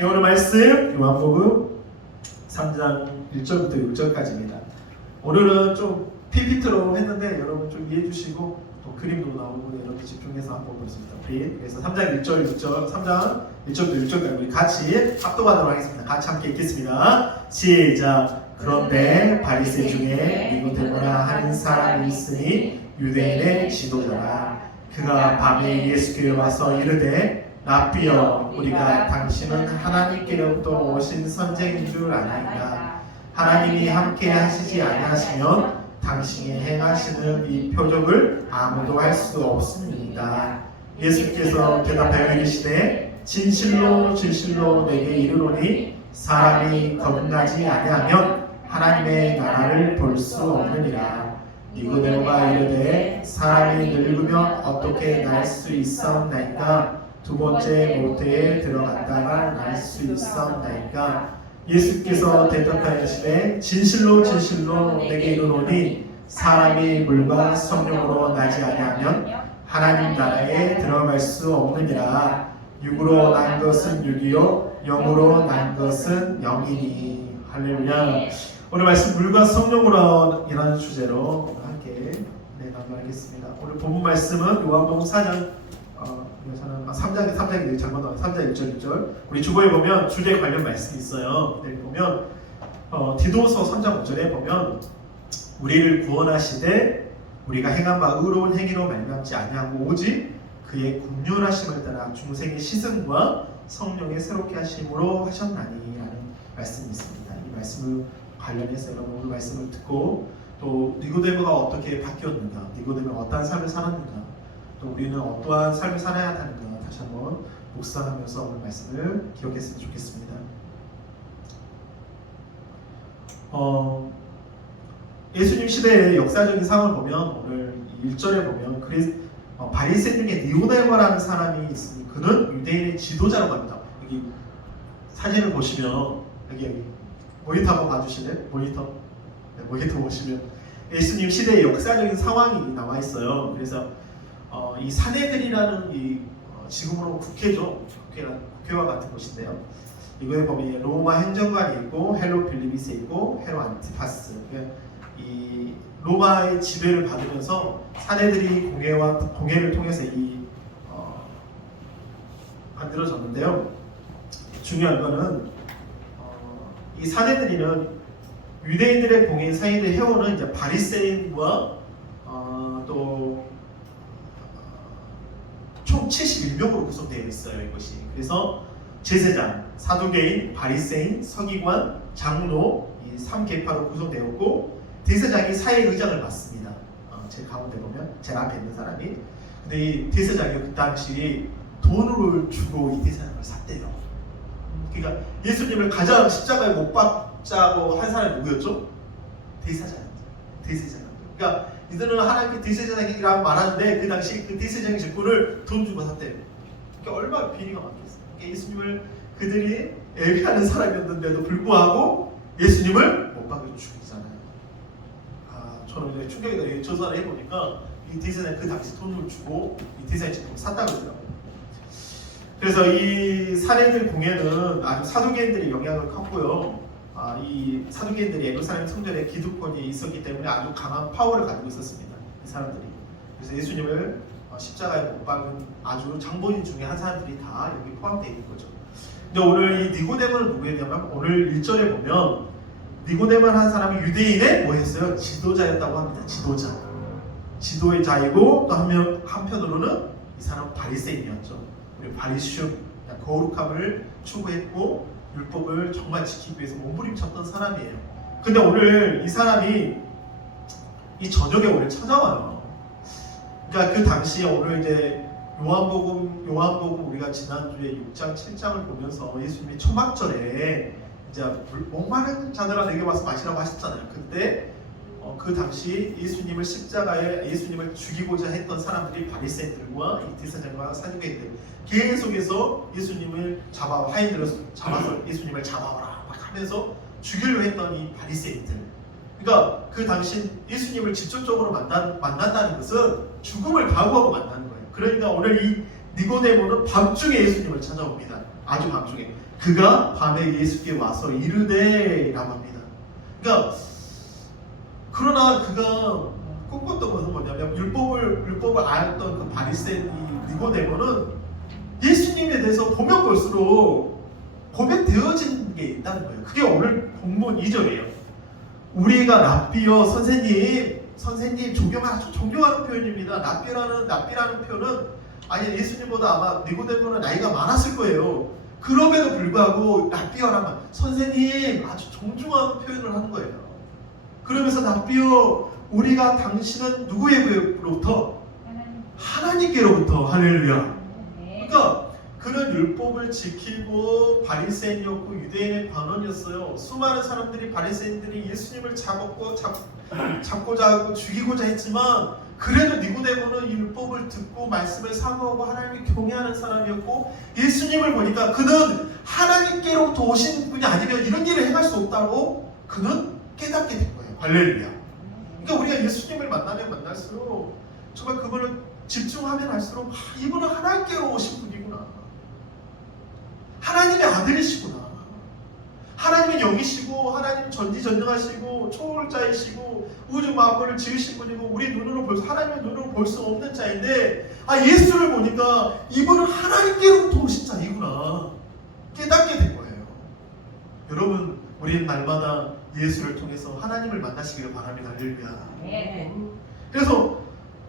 오늘 말씀 요한복음 3장 1절부터 6절까지입니다. 오늘은 좀 PPT로 했는데 여러분 좀 이해해 주시고 또 그림도 나오고 여러분 집중해서 한번 보겠습니다. 그래서 3장 1절 6절 3장 1절부터 6절까지 우리 같이 합독하도록 하겠습니다. 같이 함께 읽겠습니다. 시작. 그런데 바리새 중에 니고데모라 하는 사람이 있으니 유대인의 지도자라. 그가 밤에 예수께 와서 이르되 라삐여, 우리가 당신은 하나님께로부터 오신 선생인 줄 아나이다. 하나님이 함께 하시지 아니하시면 당신이 행하시는 이 표적을 아무도 할 수 없습니다. 예수께서 대답하여 이르시되 진실로 진실로 내게 이르노니 사람이 거듭나지 아니하면 하나님의 나라를 볼 수 없느니라. 니고데모가 이르되 사람이 늙으면 어떻게 날 수 있사옵나이까? 두 번째 모태에 들어갔다가 날 수 있사옵나이까? 예수께서 대답하시되 진실로 진실로 내게 이르노니 사람이 물과 성령으로 나지 아니하면 하나님 나라에 들어갈 수 없느니라. 육으로 난 것은 육이요 영으로 난 것은 영이니. 할렐루야. 오늘 말씀 물과 성령으로 이라는 주제로 함께 나누겠습니다. 오늘 본문 말씀은 요한복음 4장 3장이 잘못 나와요. 3장 1절 2절. 우리 주보에 보면 주제 관련 말씀이 있어요. 여기 보면 디도서 3장 5절에 보면 우리를 구원하시되 우리가 행한 바 의로운 행위로 말미암지 아니하고 오직 그의 긍휼하심을 따라 중생의 시승과 성령의 새롭게 하심으로 하셨나니라는 말씀이 있습니다. 이 말씀을 관련해서 여러분 오늘 말씀을 듣고 또 니고데모가 어떻게 바뀌었는가, 니고데모가 어떠한 삶을 살았는가, 또 우리는 어떠한 삶을 살아야 하는가 다시 한번 묵상하면서 오늘 말씀을 기억했으면 좋겠습니다. 예수님 시대의 역사적인 상황을 보면 오늘 1절에 보면 바리새 중에 니고데모라는 사람이 있습니다. 그는 유대인의 지도자라고 합니다. 여기 사진을 보시면 여기 모니터 한번 봐주실래요? 모니터 보시면 예수님 시대의 역사적인 상황이 나와 있어요. 그래서 이 사내들이라는 이 지금으로 국회죠. 국회와 같은 곳인데요. 이거에 보면 로마 행정관이 있고 헬로 빌리비스 있고 헤로 안티파스. 이 로마의 지배를 받으면서 사내들이 공회를 통해서 만들어졌는데요. 중요한 거는 이 사내들이는 유대인들의 공회 사이를 해오는 이제 바리새인과 또 총 71명으로 구성되어 있어요. 이것이. 그래서 제사장, 사두개인, 바리새인, 서기관, 장로 이 3계파로 구성되었고 대제사장이 사회의장을 맡습니다. 제 가운데 보면 제 앞에 있는 사람이. 근데 이 대제사장이 그 당시 돈을 주고 이 대제사장을 샀대요. 그러니까 예수님을 가장 십자가에 못 박자고 한 사람이 누구였죠? 대제사장. 그러니까 이들은 하나님의 대제사장이라고 말하는데 그 당시 그 대제사장의 직분을 돈 주고 샀대요. 그러니까 얼마나 비리가 많겠어요. 그러니까 예수님을 그들이 예배하는 사람이었는데도 불구하고 예수님을 못 박여 죽이잖아요. 저는 이제 충격이다. 조사를 해보니까 이 대제사장이 그 당시 돈을 주고 이 대제사장의 직분을 샀다고 그러더라고요. 그래서 이 사내들 공예는 아주 사두개인들의 영향을 컸고요. 이 사두개인들이 예루살렘 성전에 기득권이 있었기 때문에 아주 강한 파워를 가지고 있었습니다. 이 사람들이. 그래서 예수님을 십자가에 못 박은 아주 장본인 중에 한 사람들이 다 여기 포함되어 있는 거죠. 근데 오늘 이 니고데모는 누구였냐면 오늘 1절에 보면 니고데모라는 한 사람이 유대인의 뭐였어요? 지도자였다고 합니다. 지도의 자이고 또 한편으로는 이 사람은 바리새인이었죠. 우리 바리슘, 거룩함을 추구했고 율법을 정말 지키기 위해서 몸부림쳤던 사람이에요. 근데 오늘 이 사람이 이 저녁에 오늘 찾아와요. 그러니까 그 당시에 오늘 이제 요한복음 우리가 지난주에 6장 7장을 보면서 예수님이 초막절에 이제 목마른 자들아 내게 와서 마시라고 하셨잖아요. 그때 그 당시 예수님을 십자가에 예수님을 죽이고자 했던 사람들이 바리새인들과 이 대제사장과 사두개인들 계속해서 예수님을 잡아서 예수님을 잡아와라 막 하면서 죽이려 했던 이 바리새인들. 그러니까 그 당시 예수님을 직접적으로 만난다는 것은 죽음을 각오하고 만나는 거예요. 그러니까 오늘 이 니고데모는 밤중에 예수님을 찾아옵니다. 아주 밤중에. 그가 밤에 예수께 와서 이르되라고 합니다. 그러니까 그러나 그가 꿈꿨던 것은 뭐냐면 율법을 알았던 그 바리새인 니고데모는 예수님에 대해서 보면 볼수록 고백되어진 게 있다는 거예요. 그게 오늘 본문 2절이에요. 우리가 랍비여 선생님 존경하는 표현입니다. 랍비라는 표현은 아니 예수님보다 아마 니고데모는 나이가 많았을 거예요. 그럼에도 불구하고 랍비여라면 선생님 아주 존중하는 표현을 하는 거예요. 그러면서 랍비여 우리가 당신은 누구에게로부터? 하나님께로부터. 할렐루야. 그러니까 그는 율법을 지키고 바리새인이었고 유대인의 관원이었어요. 수많은 사람들이 바리새인들이 예수님을 잡고자 하고 죽이고자 했지만 그래도 니고데모는 율법을 듣고 말씀을 사모하고 하나님을 경외하는 사람이었고 예수님을 보니까 그는 하나님께로부터 오신 분이 아니면 이런 일을 행할 수 없다고 그는 깨닫게 된 거예요. 할렐루야. 그러니까 우리가 예수님을 만나면 만날수록 정말 그분을 집중하면 할수록 이분은 하나님께로 오신 분이구나. 하나님의 아들이시구나. 하나님은 영이시고 하나님은 전지전능하시고 초월자이시고 우주 만물을 지으신 분이고 우리 눈으로 하나님의 눈으로 볼 수 없는 자인데 예수를 보니까 이분은 하나님께로부터 오신 자이구나 깨닫게 된 거예요. 여러분 우리는 날마다 예수를 통해서 하나님을 만나시기를 바랍니다. 할렐루야. 네. 그래서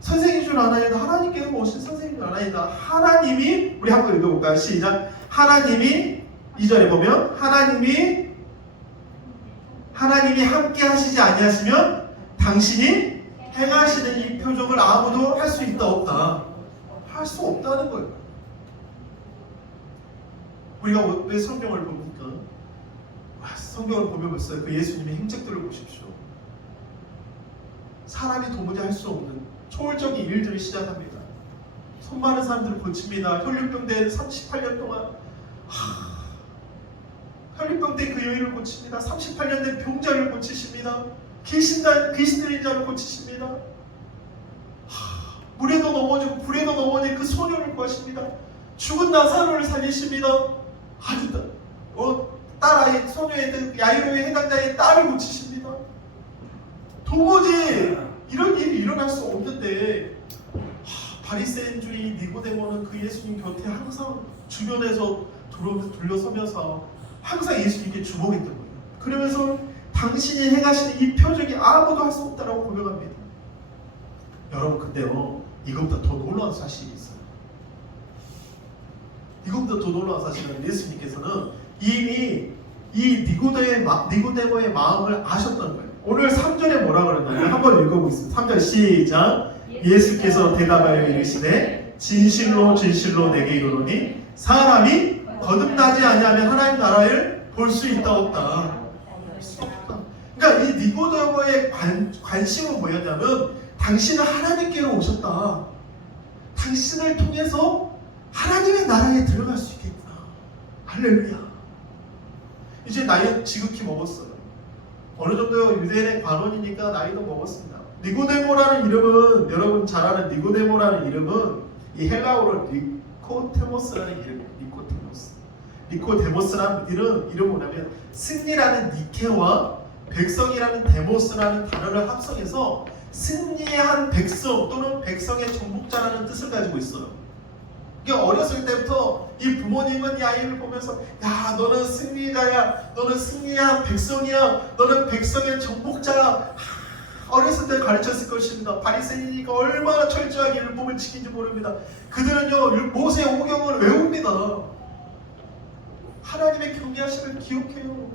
선생님 줄 아나이다. 하나님께서 오신 선생님 줄 아나이다. 하나님이 우리 한번 읽어볼까요? 시작. 하나님이 2절에 보면 하나님이 함께 하시지 아니하시면 당신이 행하시는 이 표적을 아무도 할 수 있다 없다. 할 수 없다는 거예요. 우리가 왜 성경을 봅니까? 성경을 보면 벌써 그 예수님의 행적들을 보십시오. 사람이 도무지 할 수 없는 초월적인 일들을 시작합니다. 손 많은 사람들을 고칩니다. 혈류병된 38년 동안 혈류병된 그 여인을 고칩니다. 38년 된 병자를 고치십니다. 귀신 들린 자를 고치십니다. 물에도 넘어지고 불에도 넘어진 그 소녀를 구하십니다. 죽은 나사로를 살리십니다. 딸아이 소녀의 야이로의 해당자의 딸을 고치십니다. 도무지 이런 일이 일어날 수 없는데 바리새인주의 니고데모는 그 예수님 곁에 항상 주변에서 둘러서면서 항상 예수님께 주목했던 거예요. 그러면서 당신이 행하시는 이 표적이 아무도 할 수 없다라고 고백합니다. 여러분 근데요 이것보다 더 놀라운 사실이 있어요. 이것보다 더 놀라운 사실은 예수님께서는 이미 이 니고데모의 마음을 아셨던 거예요. 오늘 3절에 뭐라 그러냐면 한번 읽어보겠습니다. 3절 시작. 예수께서 대답하여 이르시되 진실로 진실로 내게 이르노니 사람이 거듭나지 아니하면 하나님 나라를 볼 수 있다 없다. 그러니까 이 니고데모의 관심은 뭐였냐면 당신은 하나님께로 오셨다. 당신을 통해서 하나님의 나라에 들어갈 수 있겠구나. 할렐루야. 이제 나이 지극히 먹었어요. 어느 정도 유대인의 관원이니까 나이도 먹었습니다. 니고데모라는 이름은 여러분 잘 아는 니고데모라는 이름은 이 헬라어로 니코데모스라는 이름이에요. 니코데모스라는 이름 뭐냐면 승리라는 니케와 백성이라는 데모스라는 단어를 합성해서 승리한 백성 또는 백성의 정복자라는 뜻을 가지고 있어요. 그러니까 어렸을 때부터 이 부모님은 이 아이를 보면서 야 너는 승리자야, 너는 승리한 백성이야, 너는 백성의 정복자야 어렸을 때 가르쳤을 것입니다. 바리새인이니까 얼마나 철저하게 율법을 지킨지 모릅니다. 그들은요 모세 오경을 외웁니다. 하나님의 경외하심을 기억해요.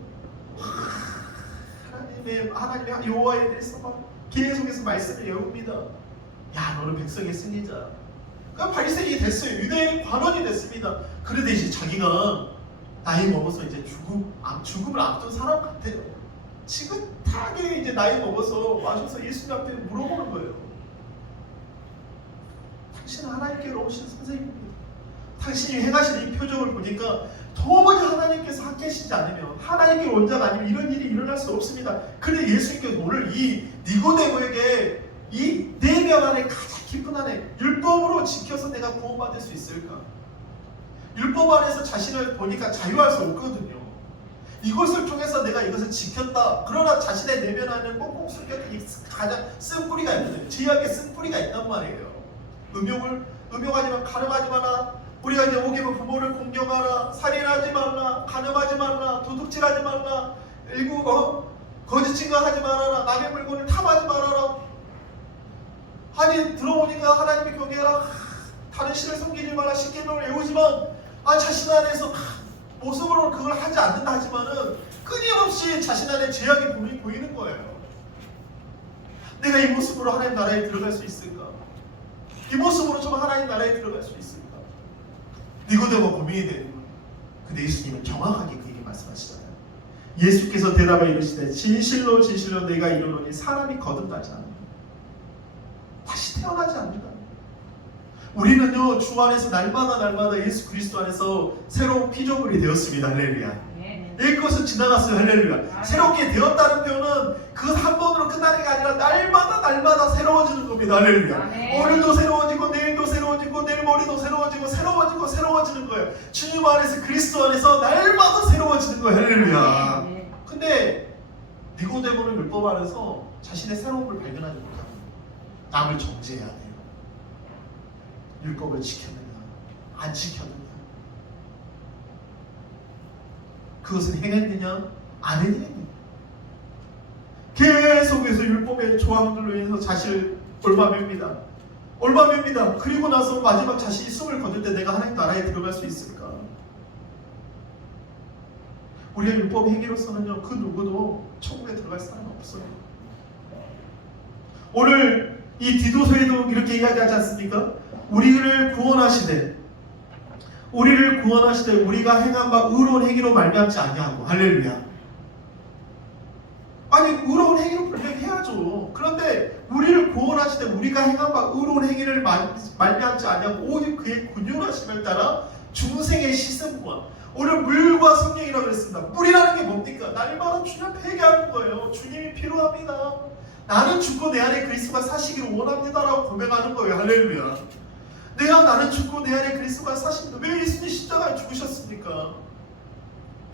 하나님의 여호와에 대해서 계속해서 말씀을 외웁니다. 야 너는 백성의 승리자. 그러니까 바리새인이 됐어요. 유대인 관원이 됐습니다. 그런데 이제 자기가 나이 먹어서 이제 죽음을 앞둔 사람 같아요. 지긋하게 이제 나이 먹어서 와셔서 예수님 앞에 물어보는 거예요. 당신은 하나님께로 오신 선생님입니다. 당신이 행하신 이 표적을 보니까 도무지 하나님께서 함께 하시지 않으면 하나님께 온 자가 아니면 이런 일이 일어날 수 없습니다. 그런데 예수님께서 오늘 이 니고데모에게 이 내 명 안에 가장 깊은 안에 율법으로 지켜서 내가 구원받을 수 있을까? 율법 안에서 자신을 보니까 자유할 수 없거든요. 이것을 통해서 내가 이것을 지켰다. 그러나 자신의 내면 안에 꽁꽁 숨겼던 이 가장 쓴뿌리가 있거든요. 죄악의 쓴뿌리가 있단 말이에요. 음욕하지 마, 가늠하지 마라. 우리가 이제 오기면 부모를 공경하라. 살인하지 말라. 가늠하지 말라. 도둑질하지 말라. 거짓 증거하지 말아라. 남의 물건을 탐하지 말아라. 아니 들어보니까 하나님의 경계하라. 다른 신을 섬기지 마라. 십계명을 외우지만 자신 안에서 모습으로 그걸 하지 않는다 하지만은 끊임없이 자신 안에 죄악이 분명히 보이는 거예요. 내가 이 모습으로 하나님 나라에 들어갈 수 있을까? 이 모습으로 좀 하나님 나라에 들어갈 수 있을까? 니고데모가 고민이 되는 거예요. 근데 예수님은 정확하게 그 얘기 말씀하시잖아요. 예수께서 대답하여 이르시되 진실로 진실로 내가 이르노니 사람이 거듭나지 않는다. 다시 태어나지 않는다. 우리는요 주 안에서 날마다 예수 그리스도 안에서 새로운 피조물이 되었습니다. 할렐루야. 옛것은 지나갔어요. 할렐루야. 새롭게 되었다는 표현은 그 한 번으로 끝나는 게 아니라 날마다 새로워지는 겁니다. 할렐루야. 오늘도 새로워지고 내일도 새로워지고 내일 모레도 새로워지고 새로워지는 거예요. 주님 안에서 그리스도 안에서 날마다 새로워지는 거예요. 할렐루야. 근데 니고데모는 율법 안에서 자신의 새로움을 발견하지 못합니다. 남을 정죄해야 돼요. 율법을 지켰느냐 안 지켰느냐 그것은 행했느냐 안 했느냐 계속해서 율법의 조항들로 인해서 자신을 올바맵니다. 그리고 나서 마지막 자신이 숨을 거둘 때 내가 하나님 나라에 들어갈 수 있을까? 우리의 율법 행위로서는요 그 누구도 천국에 들어갈 사람은 없어요. 오늘 이 디도서에도 이렇게 이야기하지 않습니까? 우리를 구원하시되 우리가 행한 바 의로운 행위로 말미암지 아니하고. 할렐루야. 아니 의로운 행위로 분명히 해야죠. 그런데 우리를 구원하시되 우리가 행한 바 의로운 행위를 말미암지 아니하고 오직 그의 군용하심을 따라 중생의 씻음과 오늘 물과 성령이라고 했습니다. 물이라는 게 뭡니까? 날마다 주님 앞에 회개하는 거예요. 주님이 필요합니다. 나는 죽고 내 안에 그리스도가 사시기를 원합니다라고 고백하는 거예요. 할렐루야. 나는 죽고 내 안에 그리스도가 사십니다. 왜 예수님이 십자가에 죽으셨습니까?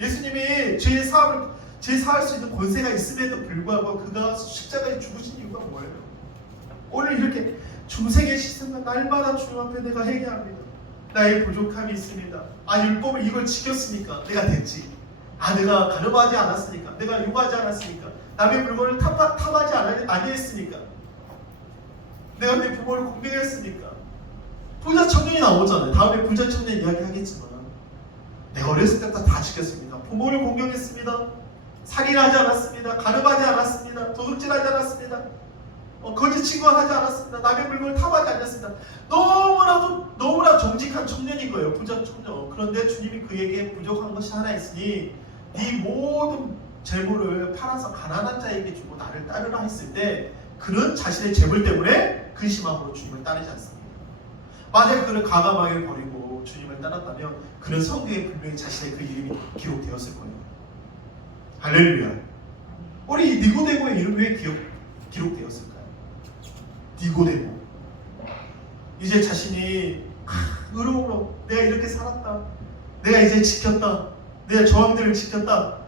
예수님이 죄 사할 수 있는 권세가 있음에도 불구하고 그가 십자가에 죽으신 이유가 뭐예요? 오늘 이렇게 중생의 시선과 날마다 주님 앞에 내가 회개합니다. 나의 부족함이 있습니다. 율법을 이걸 지켰으니까 내가 됐지. 내가 가늠하지 않았으니까, 내가 욕하지 않았으니까, 남의 물건을 탐하지 아니했으니까, 내가 내 부모를 공경했으니까. 부자 청년이 나오잖아요. 다음에 부자 청년 이야기 하겠지만 내가 어렸을 때부터 다 지켰습니다. 부모를 공경했습니다. 살인하지 않았습니다. 가늠하지 않았습니다. 도둑질하지 않았습니다. 거짓 증거하지 않았습니다. 남의 물건을 탐하지 않았습니다. 너무나 정직한 청년인 거예요. 부자 청년. 그런데 주님이 그에게 부족한 것이 하나 있으니 네 모든 재물을 팔아서 가난한 자에게 주고 나를 따르라 했을 때 그는 자신의 재물 때문에 근심함으로 주님을 따르지 않습니다. 만약 그를 과감하게 버리고 주님을 따랐다면 그는 성경에 분명히 자신의 그 이름이 기록되었을 거예요. 할렐루야. 우리 니고데모의 이름이 왜 기록되었을까요? 니고데모. 이제 자신이 의로움으로 내가 이렇게 살았다. 내가 이제 지켰다. 내가 저항들을 지켰다.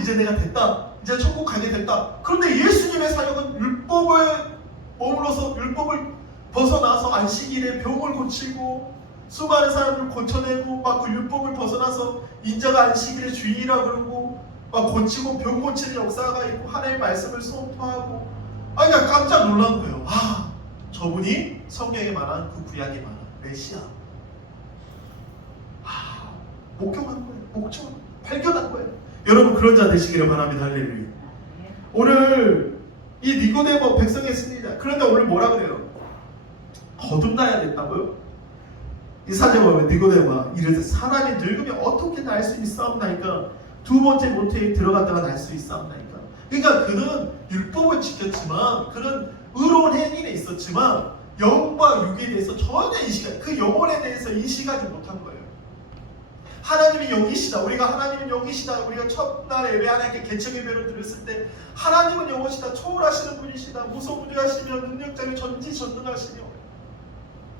이제 내가 됐다. 이제 천국 가게 됐다. 그런데 예수님의 사역은 율법을 머물러서 율법을 벗어나서 안식일에 병을 고치고 수많은 사람을 고쳐내고 막 그 율법을 벗어나서 인자가 안식일의 주일이라 그러고 막 고치고 병 고치는 역사가 있고 하나님의 말씀을 선포하고 그러니까 깜짝 놀란 거예요. 저분이 성경에 말한 그 구약에 말한 메시아. 목격한 거예요. 발견한 거예요. 여러분 그런 자 되시기를 바랍니다. 할렐루야. 오늘 이 니고데모 백성의 승리자. 그런데 오늘 뭐라 그래요? 거듭나야 된다고요? 이 사제 보면 니고데모가 이르되 사람이 늙으면 어떻게 날 수 있사옵나이까? 두 번째 모태에 들어갔다가 날 수 있사옵나이까? 그러니까 그는 율법을 지켰지만 그는 의로운 행위에 있었지만 영과 육에 대해서 전혀 그 영혼에 대해서 인식하지 못한 거예요. 하나님이 영이시다. 우리가 하나님은 영이시다. 우리가 첫날 예배 하나님께 개척 예배를 드렸을 때 하나님은 영이시다. 초월하시는 분이시다. 무소부지하시며 능력자며 전지전능하시며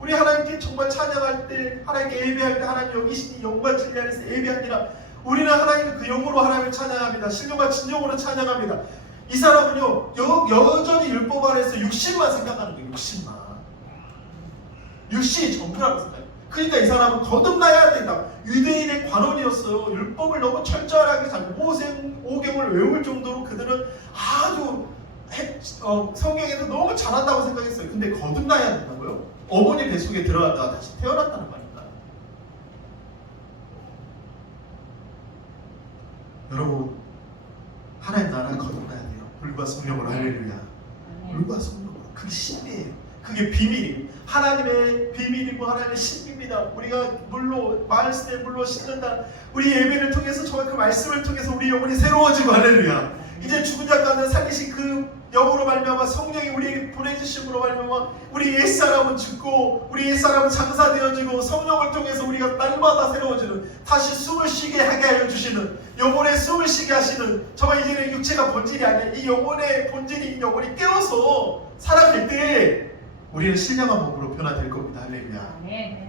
우리 하나님께 정말 찬양할 때, 하나님께 예배할 때 하나님 여기시니 영과 진리 안에서 예배하니라. 우리는 하나님을 그 영으로 하나님을 찬양합니다. 신령과 진정으로 찬양합니다. 이 사람은요 여전히 율법 아래에서 육신만 생각하는 거예요. 육신이 전부라고 생각해요. 그러니까 이 사람은 거듭나야 된다. 유대인의 관원이었어요. 율법을 너무 철저하게 잘 오경을 외울 정도로 그들은 아주 성경에서 너무 잘한다고 생각했어요. 근데 거듭나야 된다고요? 어머니 뱃속에 들어갔다가 다시 태어났다는 말입니다. 여러분, 하나님 나라 거듭나야 돼요. 물과 성령으로. 할렐루야. 물과 성령으로. 그게 신비예요. 그게 비밀이에요. 하나님의 비밀이고 하나님의 신비입니다. 우리가 물로, 말씀의 물로 씻는다. 우리 예배를 통해서 정말 그 말씀을 통해서 우리 영혼이 새로워지고. 할렐루야. 이제 죽은 자 가운데 살리신 그 영으로 말미암아 성령이 우리에게 보내주심으로 말미암아 우리 옛사람은 죽고 우리 옛사람은 장사되어지고 성령을 통해서 우리가 날마다 새로워지는, 다시 숨을 쉬게 하게 하여 주시는, 영혼의 숨을 쉬게 하시는, 정말 이제는 육체가 본질이 아니야. 이 영혼의 본질이, 이 영혼이 깨어서 살아갈 때 우리는 신령한 몸으로 변화될 겁니다. 할렐루야.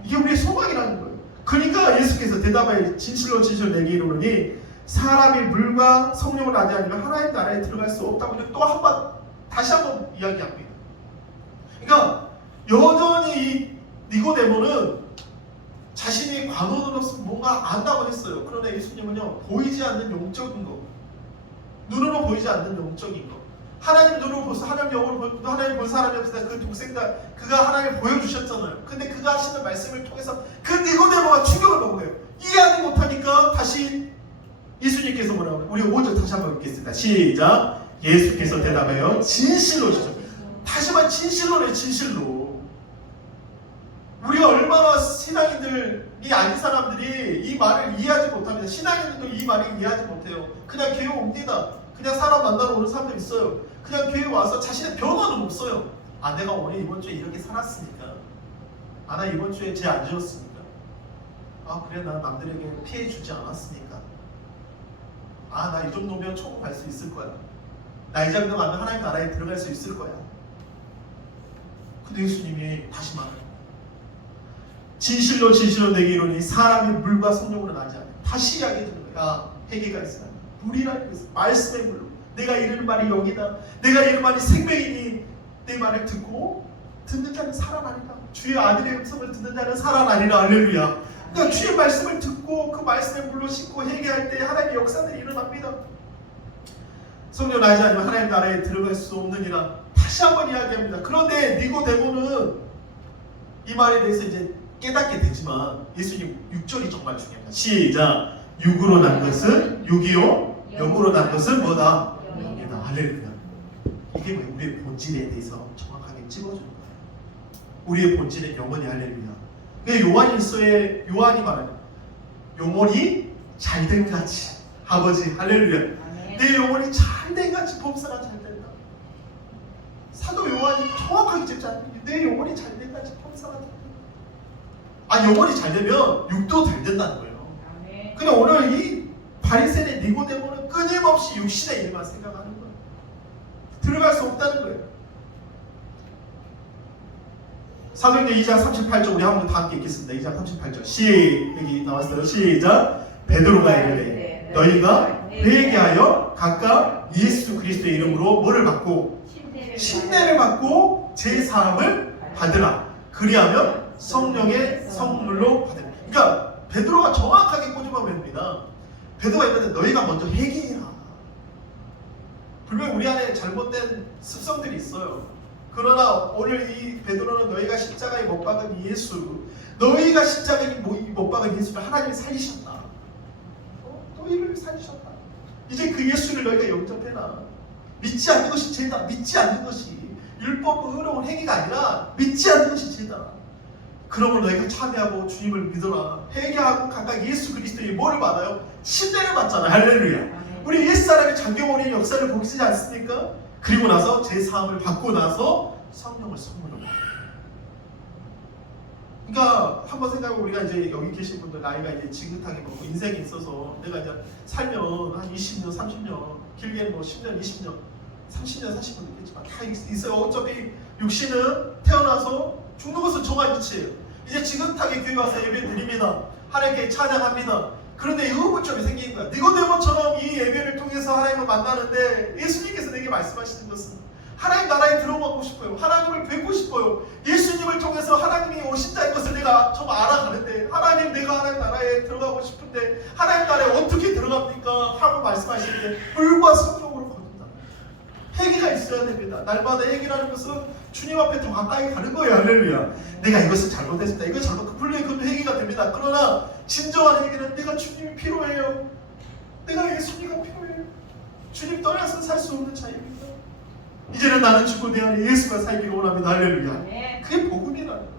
이게 우리의 소망이라는 거예요. 그러니까 예수께서 대답하여 진실로 내게 이르노니 사람이 물과 성령을 하지 않으면 하나님 나라에 들어갈 수 없다고 또 다시 한번 이야기합니다. 그러니까 여전히 이 니고데모는 자신이 관원으로서 뭔가 안다고 했어요. 그러나 예수님은요, 보이지 않는 영적인 거, 눈으로 보이지 않는 영적인 거, 하나님 눈으로 보서 하나님 영으로 하나님 본 사람이 없으나 그 독생자 그가 하나님 보여주셨잖아요. 근데 그가 하시는 말씀을 통해서 그 니고데모가 충격을 먹은 거예요. 이해하지 못하니까 다시 예수님께서 뭐라고 해요? 우리 5절 다시 한번 읽겠습니다. 시작. 예수께서 대답하여 진실로 주죠. 다시 말 진실로네. 진실로. 우리가 얼마나 신앙인들이 아닌 사람들이 이 말을 이해하지 못합니다. 신앙인들도 이 말을 이해하지 못해요. 그냥 교회 옵니다. 그냥 사람 만나러 오는 사람들 있어요. 그냥 교회 와서 자신의 변화는 없어요. 아, 내가 오늘 이번 주에 이렇게 살았으니까. 아, 나 이번 주에 죄 안 지었으니까. 아, 그래, 나 남들에게 피해 주지 않았으니까. 아, 나 이 정도면 천국 갈 수 있을 거야. 나 이 정도 가면 하나님 나라에 들어갈 수 있을 거야. 근데 예수님이 다시 말해요. 진실로 내게 이르노니 사람이 물과 성령으로 나지 않아요. 다시 이야기해 주는 거야. 야, 회개가 있어요. 물이라는 것은 말씀의 물로. 내가 이르는 말이 여기다. 내가 이르는 말이 생명이니 내 말을 듣고 듣는 자는 살아나리라. 주의 아들의 음성을 듣는 자는 살아나리라. 할렐루야. 그러니까 주의 말씀을 듣고 그 말씀의 물로 씻고 회개할 때 하나님의 역사들이 일어납니다. 성령 나지 않으면 하나님 나라에 들어갈 수 없느니라. 다시 한번 이야기합니다. 그런데 니고데모는 이 말에 대해서 이제 깨닫게 되지만 예수님 6절이 정말 중요합니다. 시작. 육으로 난 것은 육이요, 영으로 난 것은 뭐다? 영이다. 할렐루야. 이게 뭐예요? 우리의 본질에 대해서 정확하게 찍어주는 거예요. 우리의 본질은 영원히. 할렐루야. 요한일서에 요한이 말해요. 영혼이 잘된 같이. 아버지, 할렐루야. 내 영혼이 잘된 같이 범사가 잘 된다. 사도 요한이 정확하게 చెప్ప잖아요. 내 영혼이 잘된 같이 범사가 잘 된다. 아, 영혼이 잘 되면 육도 잘 된다는 거예요. 근데 오늘 이 바리새인의 니고데모는 끊임없이 육신의 일만 생각하는 거예요. 들어갈 수 없다는 거예요. 사도행전 2장 38절 우리 한번 다 함께 읽겠습니다. 2장 38절 여기 나왔어요. 시작. 베드로가 이르되 너희가 회개하여 각각 예수 그리스도의 이름으로 뭐를 받고 신뢰를 받고 제사함을 받으라. 그리하면 성령의 선물로 받으라. 그러니까 베드로가 정확하게 꼬집어 맵니다. 베드로가 있는데 너희가 먼저 회개해라. 분명히 우리 안에 잘못된 습성들이 있어요. 그러나 오늘 이 베드로는 너희가 십자가에 못 박은 예수, 너희가 십자가에 못 박은 예수를 하나님이 살리셨다. 너희를 살리셨다. 이제 그 예수를 너희가 영접해라. 믿지 않는 것이 죄다. 믿지 않는 것이 율법 의로운 행위가 아니라 믿지 않는 것이 죄다. 그러므로 너희가 참여하고 주님을 믿어라. 회개하고 각각 예수 그리스도의 뭐를 받아요? 신뢰를 받잖아요. 할렐루야. 우리 옛사람의 장경원의 역사를 보시지 않습니까? 그리고 나서 제 사함을 받고 나서 성령을 선물로 받아요. 그러니까 한번 생각해보면 우리가 이제 여기 계신 분들 나이가 이제 지긋하게 먹고 인생에 있어서 내가 이제 살면 한 20년, 30년, 길게는 뭐 10년, 20년, 30년, 40년 있겠지만 다 있어요. 어차피 육신은 태어나서 죽는 것은 저만 이치예요. 이제 지긋하게 교회 와서 예배 드립니다. 하나님께 찬양합니다. 그런데 의문점이 생긴 거야. 니고데모처럼 이 예배를 통해서 하나님을 만나는데 예수님께서 내게 말씀하시는 것은 하나님 나라에 들어가고 싶어요. 하나님을 뵙고 싶어요. 예수님을 통해서 하나님이 오신 자인 것을 내가 좀 알아가는데 하나님 내가 하나님 나라에 들어가고 싶은데 하나님 나라에 어떻게 들어갑니까? 하고 말씀하시는데 물과 성령으로 거둔다. 회개가 있어야 됩니다. 날마다 회개라는 것은 주님 앞에 더 가까이 가는 거예요. 할렐루야. 내가 이것을 잘못했습니다. 이거 잘못 분명히 그것도 회개가 됩니다. 그러나 진정한 회개는 내가 주님이 필요해요. 내가 예수님이 필요해요. 주님 떠나서 살 수 없는 자입니다. 이제는 나는 죽고 내 안에 예수가 살기를 원합니다. 할렐루야. 그게 복음이라는 거예요.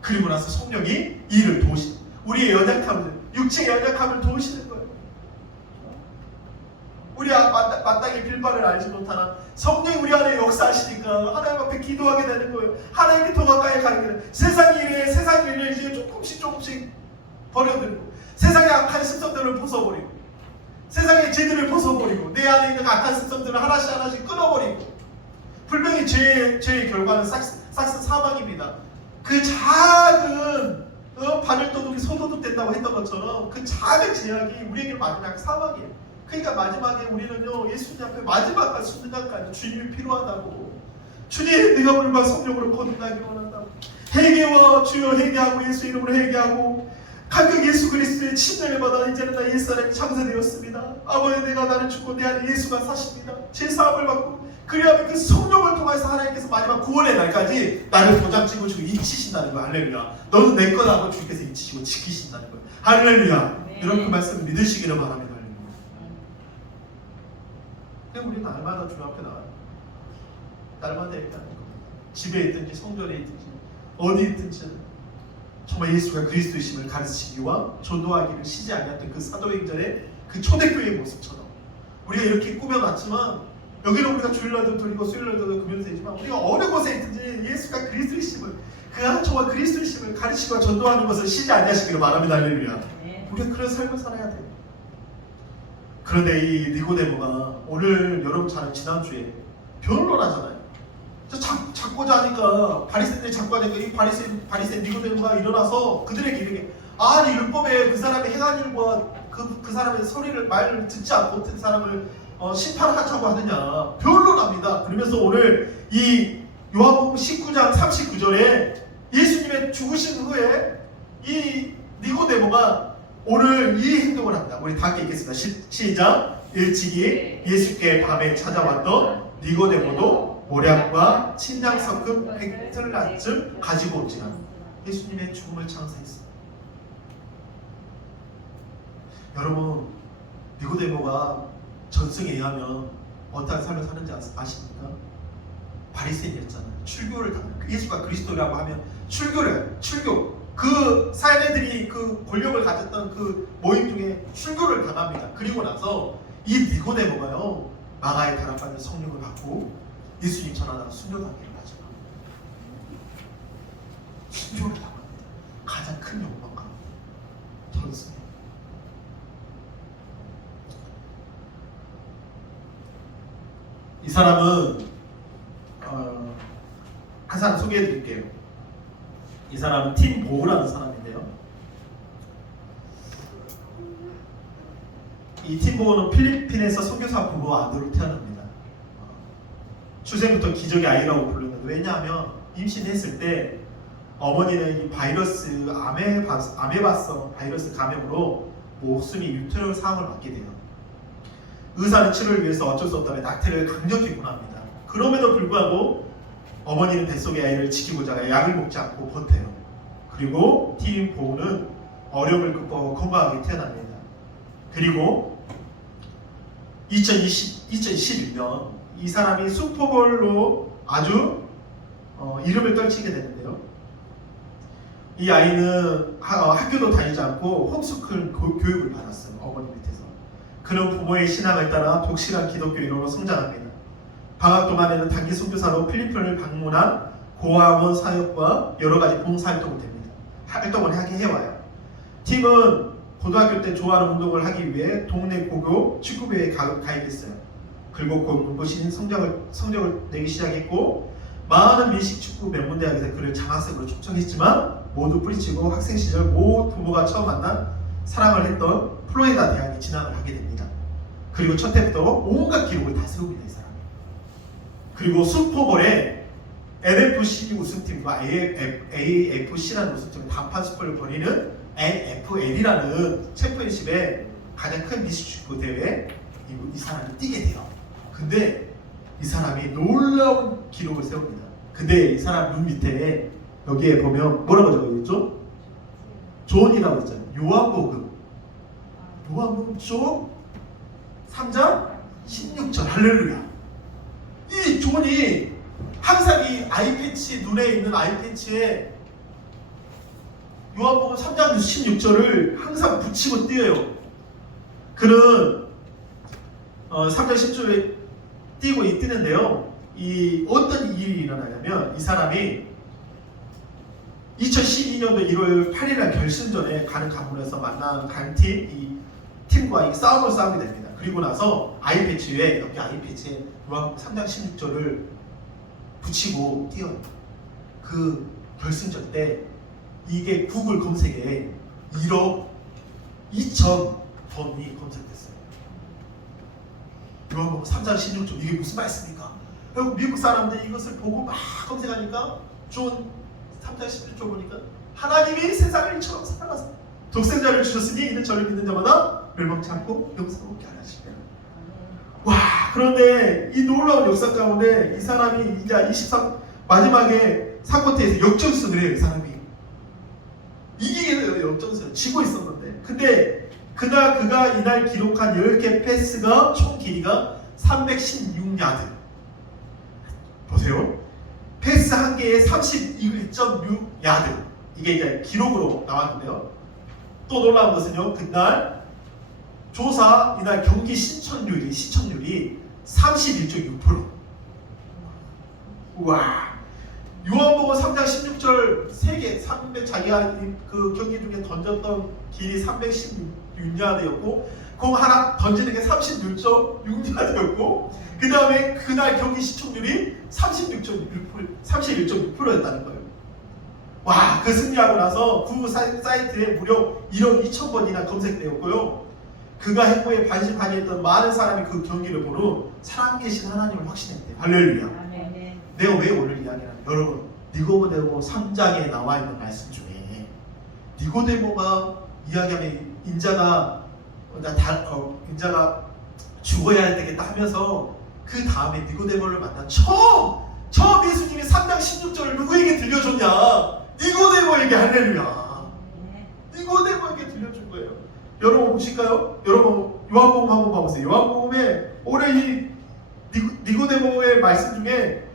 그리고 나서 성령이 이를 도우시는, 우리의 연약함을, 육체의 연약함을 도우시는 거예요. 우리 마땅히 빌바를 알지 못하나 성령이 우리 안에 역사하시니까 하나님 앞에 기도하게 되는 거예요. 하나님께 더 가까이 가게 되는, 세상 일을 이제 조금씩 버려들고, 세상의 악한 습성들을 벗어버리고, 세상의 죄들을 벗어버리고, 내 안에 있는 악한 습성들을 하나씩 끊어버리고. 분명히 죄의 결과는 싹슨 사망입니다. 그 작은 바늘도둑이 소도둑 된다고 했던 것처럼 그 작은 제약이 우리에게 마지막 사망이에요. 그러니까 마지막에 우리는요, 예수님 앞에 마지막 순간까지 주님이 필요하다고. 주님, 네가 물과 성령으로 거듭나기 원한다고. 회개와 주여 회개하고 예수 이름으로 회개하고 각각 예수 그리스도의 침례를 받아 이제는 나 옛사람이 장사되었습니다. 아버지, 내가 나를 죽고 내 안에 예수가 사십니다. 제 사함을 받고 그리하면 그 성령을 통해서 하나님께서 마지막 구원의 날까지 나를 도장찍고 주고 인치신다는 거야. 할렐루야. 너는 내 거라고 주께서 인치시고 지키신다는 거야. 할렐루야. 네. 여러분 그 말씀을 믿으시기를 바랍니다. 근데 우리는 날마다 주 앞에 나와요. 날마다 얘기하는 겁니다. 집에 있든지 성전에 있든지 어디 있든지 정말 예수가 그리스도이심을 가르치기와 전도하기를 쉬지 않았던 그 사도행전의 그 초대교회의 모습처럼 우리가 이렇게 꾸며놨지만, 여기는 우리가 주일날도 드리고 수요일날도 금요일도 되지만 우리가 어느 곳에 있든지 예수가 그리스도이심을, 정말 그리스도이심을 가르치고 전도하는 것을 쉬지 않으시기를 바랍니다. 할렐루야. 우리가 그런 삶을 살아야 돼요. 그런데 이 니고데모가 오늘 여러분 잘 지난주에 변론하잖아요. 잡고자 하니까 바리새인들이 잡고 하니까 이 바리새인 니고데모가 일어나서 그들에게 이르게, 아니 율법에 그 사람의 행한 일과 그 사람의 말을 듣지 않고 그 사람을 심판하자고 하느냐 변론합니다. 그러면서 오늘 이 요한복음 19장 39절에 예수님의 죽으신 후에 이 니고데모가 오늘 이 행동을 합니다. 우리 다 함께 읽겠습니다. 시작. 일찍이 예수께 밤에 찾아왔던 니고데모도 모략과 침향 섞은 백틀라쯤 가지고 온지라. 예수님의 죽음을 창사했습니다. 여러분, 니고데모가 전승에 의하면 어떠한 삶을 사는지 아십니까? 바리새인이었잖아요. 출교를 당해요. 예수가 그리스도라고 하면 출교. 그 사내들이 그 권력을 가졌던 그 모임 중에 출교를 당합니다. 그리고 나서 이 니고데모가요, 마가의 다락방에 성령을 받고 예수님 전하다가 순교 단계를 가져갑니다. 순교를 당합니다. 가장 큰 욕망과 전승. 이 사람은 한 사람 소개해 드릴게요. 이 사람은 팀 보우라는 사람인데요. 이 팀 보우는 필리핀에서 선교사 부부 아들로 태어납니다. 출생부터 기적의 아이라고 불렀는데, 왜냐하면 임신했을 때 어머니는 이 바이러스 아메바성 바이러스 감염으로 목숨이 유태열 사항을 받게 돼요. 의사는 치료를 위해서 어쩔 수 없다며 낙태를 강력히 권합니다. 그럼에도 불구하고 어머니는 뱃속의 아이를 지키고자 약을 먹지 않고 버텨요. 그리고 팀 보우는 어려움을 극복하고 건강하게 태어납니다. 그리고 2021년 이 사람이 슈퍼볼로 아주 이름을 떨치게 되는데요. 이 아이는 학교도 다니지 않고 홈스쿨 교육을 받았어요. 어머니 밑에서. 그런 부모의 신앙을 따라 독실한 기독교인으로 성장합니다. 방학 동안에는 단기 선교사로 필리핀을 방문한 고아원 사역과 여러 가지 봉사활동을 활동을 하게 해와요. 팀은 고등학교 때 좋아하는 운동을 하기 위해 동네 고교 축구부에 가입했어요. 그리고 곧 눈부신 성적을 내기 시작했고, 많은 미식축구 명문대학에서 그를 장학생으로 초청했지만 모두 뿌리치고 학생 시절 모 부부가 처음 만난 사랑을 했던 플로리다 대학에 진학을 하게 됩니다. 그리고 첫 해부터 온갖 기록을 다 세우고 있는 이 사람이. 그리고 슈퍼볼에 NFC 우승팀과 AFC라는 우승팀을 단판 스포를 벌이는 NFL이라는 챔피언십의 가장 큰 미식축구 대회에 이 사람이 뛰게 돼요. 근데 이 사람이 놀라운 기록을 세웁니다. 근데 이 사람 눈 밑에 여기에 보면 뭐라고 적어있죠? 존이라고 있잖아요. 요한복음 존 3장 16절 할렐루야. 이 존이 항상 이 아이패치, 눈에 있는 아이패치에 요한복음 3장 16절을 항상 붙이고 뛰어요. 그는 3장 10절에 뛰고 뛰는데요. 이 어떤 일이 일어나냐면 이 사람이 2012년도 1월 8일날 결승전에 가는 강문에서 만난 강팀 이 팀과 이 싸움을 싸우게 됩니다. 그리고 나서 아이패치에 여기 아이패치에 요한복음 3장 16절을 붙이고 뛰어요. 그 결승전 때 이게 구글 검색에 1억 2천 번이 검색됐어요. 요한복음 3장 16절 이게 무슨 말씀입니까? 그리고 미국 사람들이 이것을 보고 막 검색하니까 존 3장 16절 보니까 하나님이 세상을 이처럼 사랑하사 독생자를 주셨으니 이는 저를 믿는 자마다 멸망치 않고 영생 얻게 하시며. 와, 그런데 이 놀라운 역사 가운데 이 사람이 이제 23 마지막에 사코트에서 역전승을 해요. 이 사람이 이기게 돼요. 역전승 지고 있었는데 근데 그가 이날 기록한 10개 패스가 총 길이가 316야드. 보세요. 패스 한 개에 32.6야드. 이게 이제 기록으로 나왔는데요. 또 놀라운 것은요. 그날 조사 이날 경기 시청률이 31.6%. 우와. 요한복음 3장 16절 3개 300 자기가 그 경기 중에 던졌던 길이 316야드였고 공 하나 던지는 게 36.6야드였고 그 다음에 그날 경기 시청률이 31.6%였다는 거예요. 와, 그 승리하고 나서 그 사이트에 무려 1억 2천 번이나 검색되었고요. 그가 행보에 반신반의했던 많은 사람이 그 경기를 보고 살아계신 하나님을 확신했대요. 할렐루야. 아멘. 내가 왜 오늘 이야기하냐? 여러분, 니고데모 3장에 나와 있는 말씀 중에 니고데모가 이야기하면 인자가 죽어야 되겠다 하면서 그 다음에 니고데모를 만나 처음 예수님이 3장 16절을 누구에게 들려줬냐? 니고데모에게. 할렐루야. 니고데모에게 들려준 거예요. 여러분 보실까요? 여러분 요한복음 한번 봐보세요. 요한복음에 올해 이 니고데모의 말씀 중에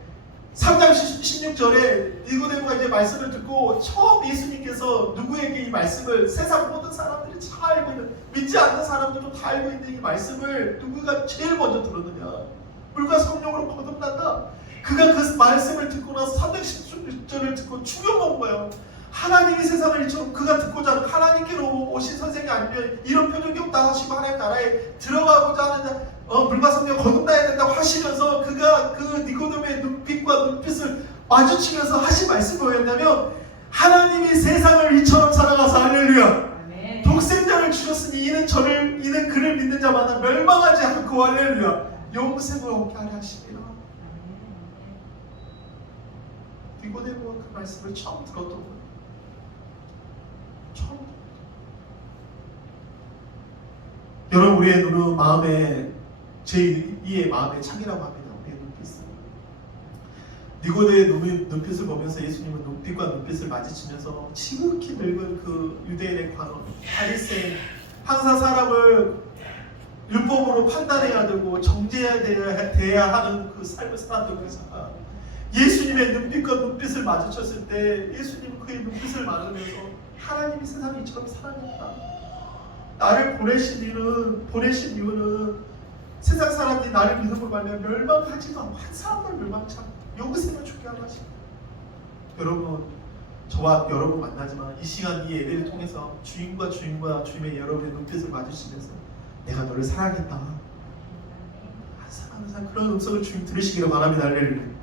3장 16절에 니고데모가 이제 말씀을 듣고 처음 예수님께서 누구에게 이 말씀을 세상 모든 사람들이 다 알고 있는 믿지 않는 사람들도 다 알고 있는 이 말씀을 누구가 제일 먼저 들었느냐? 물과 성령으로 거듭난다. 그가 그 말씀을 듣고 나서 3장 16절을 듣고 충격 먹은 거예요. 하나님이 세상을 이처럼 그가 듣고자 하나님께로 오신 선생이 아니면 이런 표적이 없다 하시고 하나님 나라에 들어가고자 하는 물과 성령 거듭나야 된다고 하시면서 그가 그 니고데모의 눈빛과 눈빛을 마주치면서 하신 말씀이 뭐였냐면 하나님이 세상을 이처럼 사랑하사 할렐루야. 아멘. 독생자를 주셨으니 이는 그를 믿는 자마다 멸망하지 않고 할렐루야 영생을 얻게 하려 하십니다. 니고데모가 그 말씀을 처음 들었던 거예요. 여러분, 우리의 눈은 마음에 제2의 마음의 창이라고 합니다. 우리의 눈빛은. 니고데모의 눈빛을 보면서 예수님은 눈빛과 눈빛을 마주치면서 지극히 늙은 그 유대인의 관원 바리새인, 항상 사람을 율법으로 판단해야 되고 정죄해야 하는 그 삶을 살았던 그 사람, 예수님의 눈빛과 눈빛을 마주쳤을 때 예수님은 그의 눈빛을 맞으면서 하나님이 세상을 이처럼 사랑했다. 나를 보내신 이유는 세상 사람들이 나를 믿음으로 말하면 멸망하지도 않고 한 사람도 멸망치 않고 영생을 주게 하라 하십니다. 여러분, 저와 여러분 만나지만 이 시간 이 예배를 통해서 주님과 주님의 여러분의 눈빛을 마주치면서 내가 너를 사랑했다. 한 사람 그런 음성을 주님 들으시기를 바랍니다. 할렐루야.